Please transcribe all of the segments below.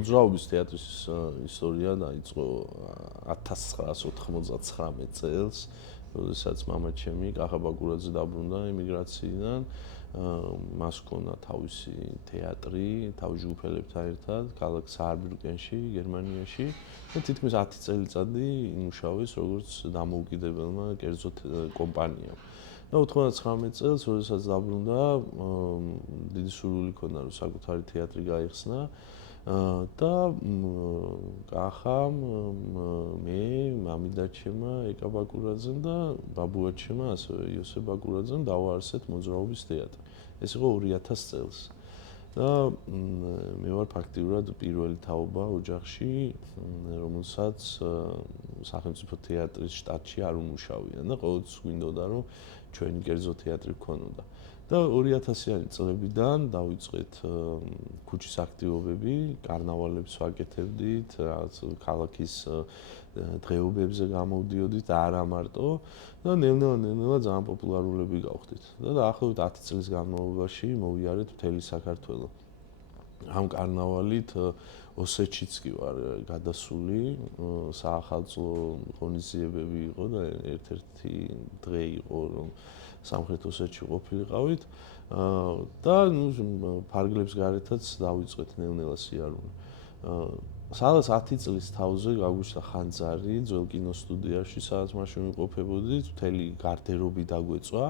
მოძრაობის თეატრის ისტორია დაიწყო 1999 წელს, როდესაც მამაჩემი კახა ბაკურაძე დაბრუნდა ემიგრაციიდან. მას ჰქონდა თავისი თეატრი, თავის ჯგუფელებთან ერთად, ქალაქ საარბრუკენში, გერმანიაში და თითქმის 10 წელიწადი იმუშავეს როგორც დამოუკიდებელმა კერძო კომპანიამ. და 99 წელს, როდესაც დაბრუნდა, დიდი სურვილი ჰქონდა, რომ საკუთარი თეატრი გაიხსნა. და კახამ მე, მამიდაჩემა, ეკა ბაკურაძემ და ბაბუაჩემა, ასევე იოსებ ბაკურაძემ დავაარსეთ მოძრაობის თეატრი. ეს იყო 2000 წელს. და მე ვარ ფაქტიურად პირველი თაობა ოჯახში, რომელსაც სახელმწიფო თეატრის შტატში არ უმუშავია და ყოველთვის გვინდოდა, რომ ჩვენი კერძო თეატრი გქონოდა. და 2000-იანი წლებიდან დავიწყეთ ქუჩის აქტივობები, კარნავალებს ვაკეთებდით, რაღაც ქალაქის დღეობებზე გამოვდიოდით და არა მარტო და ნელ-ნელა ძალიან პოპულარულები გავხდით. და დაახლოებით 10 წლის განმავლობაში მოვიარეთ მთელი საქართველო. ამ კარნავალით ოსეთშიც კი ვარ გადასული, საახალწლო ღონისძიებები იყო და ერთ-ერთი დღე იყო, რომ სამხრეთ ოსეთში ყოფილიყავით და ფარგლებს გარეთაც დავიწყეთ ნელ-ნელა სიარული. სადაც 10 წლის თავზე გაგვიშთა ხანძარი ძველ კინოსტუდიაში, სადაც მაშინ ვიმყოფებოდით, მთელი გარდერობი დაგვეწვა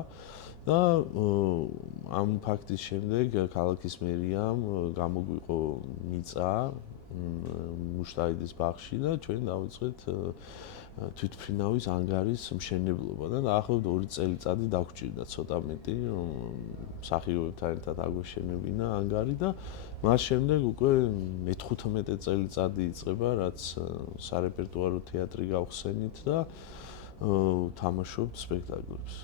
და ამ ფაქტის შემდეგ ქალაქის მერიამ გამოგვიყო მიწა მუშტაიდის ბაღში და ჩვენ დავიწყეთ თვითმფრინავის ანგარის მშენებლობა და დაახლოებით 2 წელიწადი დაგვჭირდა ცოტა მეტი, რომ მსახიობებთან ერთად აგვეშენებინა ანგარი და მას შემდეგ უკვე მე-15 წელიწადი იწყება, რაც სარეპერტუარო თეატრი გავხსენით და თამაშობთ სპექტაკლებს.